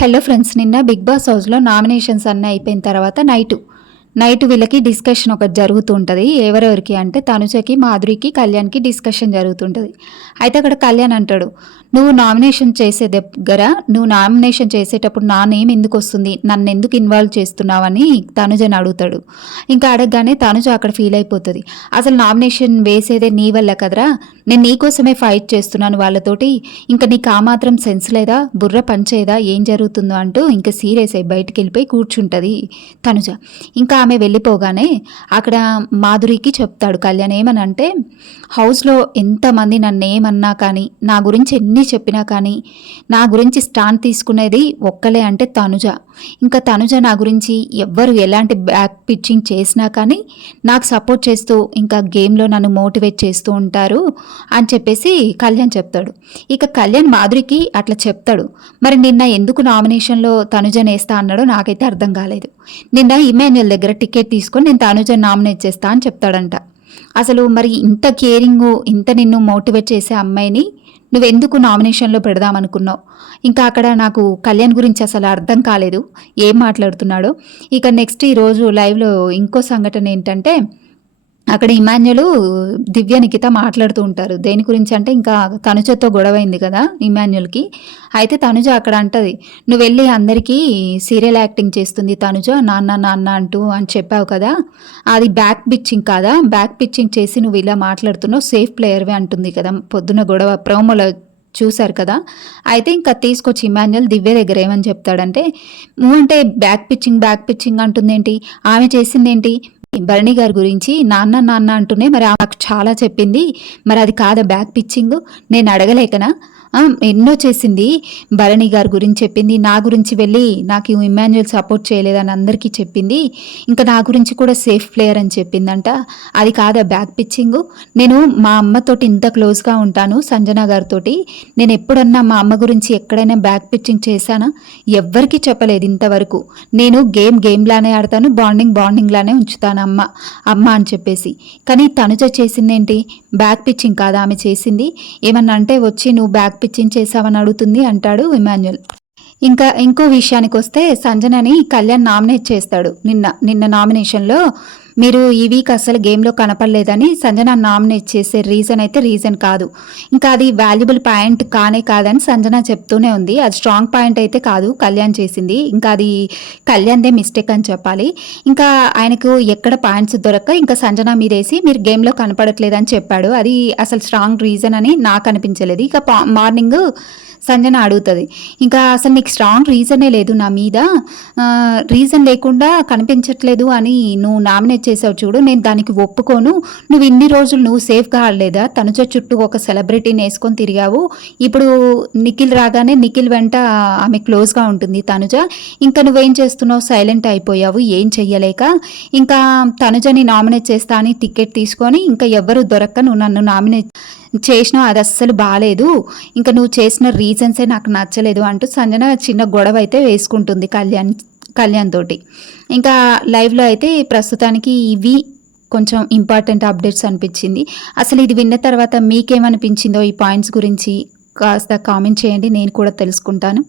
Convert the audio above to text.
Hello friends, నిన్న big boss హౌస్లో nominations అన్నీ అయిపోయిన తర్వాత నైట్ వీళ్ళకి డిస్కషన్ ఒకటి జరుగుతూ ఉంటుంది. ఎవరెవరికి అంటే తనుజకి, మాధురికి, కళ్యాణ్కి డిస్కషన్ జరుగుతుంటుంది. అయితే అక్కడ కళ్యాణ్ అంటాడు, నువ్వు నామినేషన్ చేసేటప్పుడు నా నేమ్ ఎందుకు వస్తుంది, నన్ను ఎందుకు ఇన్వాల్వ్ చేస్తున్నావని తనుజని అడుగుతాడు. ఇంకా అడగగానే తనుజ అక్కడ ఫీల్ అయిపోతుంది. అసలు నామినేషన్ వేసేదే నీ వల్ల కదరా, నేను నీకోసమే ఫైట్ చేస్తున్నాను వాళ్ళతోటి, ఇంకా నీకు ఆ మాత్రం సెన్స్ లేదా, బుర్ర పంచేదా, ఏం జరుగుతుందో అంటూ ఇంకా సీరియస్ అయ్యి బయటికి వెళ్ళిపోయి కూర్చుంటుంది తనుజ. ఇంకా ఆమె వెళ్ళిపోగానే అక్కడ మాధురికి చెప్తాడు కళ్యాణ్ ఏమనంటే, హౌస్లో ఎంతమంది నన్ను ఏమన్నా కానీ, నా గురించి ఎన్ని చెప్పినా కానీ, నా గురించి స్టాండ్ తీసుకునేది ఒక్కలే అంటే తనుజ. ఇంకా తనుజ నా గురించి ఎవ్వరు ఎలాంటి బ్యాక్ పిచ్చింగ్ చేసినా కానీ నాకు సపోర్ట్ చేస్తూ ఇంకా గేమ్లో నన్ను మోటివేట్ చేస్తూ ఉంటారు అని చెప్పేసి కళ్యాణ్ చెప్తాడు. ఇక కళ్యాణ్ మాధురికి అట్లా చెప్తాడు. మరి నిన్న ఎందుకు నామినేషన్లో తనుజని వేస్తా అన్నాడో నాకైతే అర్థం కాలేదు. నిన్న ఇమాన్యుయల్ దగ్గర టికెట్ తీసుకొని నేను తనుజని నామినేట్ చేస్తా అని చెప్తాడంట. అసలు మరి ఇంత కేరింగ్, ఇంత నిన్ను మోటివేట్ చేసే అమ్మాయిని నువ్వెందుకు నామినేషన్లో పెడదామనుకున్నావు? ఇంకా అక్కడ నాకు కళ్యాణ్ గురించి అసలు అర్థం కాలేదు ఏం మాట్లాడుతున్నాడో. ఇక నెక్స్ట్ ఈరోజు లైవ్లో ఇంకో సంఘటన ఏంటంటే, అక్కడ ఇమాన్యులు దివ్య నిఖిత మాట్లాడుతూ ఉంటారు. దేని గురించి అంటే, ఇంకా తనుజతో గొడవైంది కదా ఇమాన్యుల్కి. అయితే తనుజ అక్కడ అంటది, నువ్వు వెళ్ళి అందరికీ సీరియల్ యాక్టింగ్ చేస్తుంది తనుజ, నాన్న నాన్న అంటూ అని చెప్పావు కదా, అది బ్యాక్ పిచ్చింగ్ కాదా, బ్యాక్ పిచ్చింగ్ చేసి నువ్వు ఇలా మాట్లాడుతున్నావు, సేఫ్ ప్లేయర్వే అంటుంది కదా, పొద్దున గొడవ ప్రోమోలో చూశారు కదా. అయితే ఇంకా తీసుకొచ్చి ఇమాన్యుల్ దివ్య దగ్గర ఏమని చెప్తాడంటే, నువ్వు అంటే బ్యాక్ పిచ్చింగ్ అంటుందేంటి, ఆమె చేసిందేంటి, భరణి గారి గురించి నాన్న నాన్న అంటూనే మరి ఆమెకు చాలా చెప్పింది, మరి అది కాదా బ్యాక్ పిచ్చింగ్, నేను అడగలేకనా, ఎన్నో చేసింది, భరణి గారి గురించి చెప్పింది, నా గురించి వెళ్ళి నాకు ఇమాన్యుయల్ సపోర్ట్ చేయలేదని అందరికీ చెప్పింది, ఇంకా నా గురించి కూడా సేఫ్ ప్లేయర్ అని చెప్పిందంట, అది కాదా బ్యాక్ పిచ్చింగ్. నేను మా అమ్మతోటి ఇంత క్లోజ్గా ఉంటాను సంజన గారితో, నేను ఎప్పుడన్నా మా అమ్మ గురించి ఎక్కడైనా బ్యాక్ పిచ్చింగ్ చేశానా, ఎవ్వరికీ చెప్పలేదు ఇంతవరకు, నేను గేమ్ లానే ఆడతాను, బాండింగ్ లానే ఉంచుతాను అమ్మ అని చెప్పేసి. కానీ తనుజ చేసిందేంటి, బ్యాక్ పిచ్చింగ్ కాదా ఆమె చేసింది, ఏమన్నా అంటే వచ్చి నువ్వు బ్యాక్ పిచ్చింగ్ చేసావని అడుగుతుంది అంటాడు ఇమాన్యుయల్. ఇంకా ఇంకో విషయానికి వస్తే, సంజనని కళ్యాణ్ నామినేట్ చేస్తాడు. నిన్న నామినేషన్లో మీరు ఈ వీక్ అసలు గేమ్లో కనపడలేదని సంజన నామినేట్ చేసే రీజన్ కాదు, ఇంకా అది వాల్యుబుల్ పాయింట్ కాదని సంజన చెప్తూనే ఉంది. అది స్ట్రాంగ్ పాయింట్ అయితే కాదు కళ్యాణ్ చేసింది, ఇంకా అది కళ్యాణ్దే మిస్టేక్ అని చెప్పాలి. ఇంకా ఆయనకు ఎక్కడ పాయింట్స్ దొరక్క ఇంకా సంజన మీద వేసి మీరు గేమ్లో కనపడట్లేదని చెప్పాడు. అది అసలు స్ట్రాంగ్ రీజన్ అని నాకు అనిపించలేదు. ఇక మార్నింగ్ సంజన అడుగుతుంది, ఇంకా అసలు నీకు స్ట్రాంగ్ రీజనే లేదు నా మీద, రీజన్ లేకుండా కనిపించట్లేదు అని నువ్వు నామినేట్ చేసావు చూడు, నేను దానికి ఒప్పుకోను, నువ్వు ఇన్ని రోజులు నువ్వు సేఫ్గా ఆడలేదా, తనుజ చుట్టూ ఒక సెలబ్రిటీని వేసుకొని తిరిగావు, ఇప్పుడు నిఖిల్ రాగానే నిఖిల్ వెంట ఆమె క్లోజ్గా ఉంటుంది తనుజ, ఇంకా నువ్వేం చేస్తున్నావు, సైలెంట్ అయిపోయావు ఏం చెయ్యలేక, ఇంకా తనుజని నామినేట్ చేస్తా అని టికెట్ తీసుకొని ఇంకా ఎవరు దొరక్క నువ్వు నన్ను నామినేట్ చేసినావు, అది అస్సలు బాగాలేదు, ఇంకా నువ్వు చేసిన రీజన్సే నాకు నచ్చలేదు అంటూ సంజన చిన్న గొడవ అయితే వేసుకుంటుంది కళ్యాణ్ తోటి. ఇంకా లైవ్లో అయితే ప్రస్తుతానికి ఇవి కొంచెం ఇంపార్టెంట్ అప్డేట్స్ అనిపించింది. అసలు ఇది విన్న తర్వాత మీకేమనిపించిందో ఈ పాయింట్స్ గురించి కాస్త కామెంట్ చేయండి, నేను కూడా తెలుసుకుంటాను.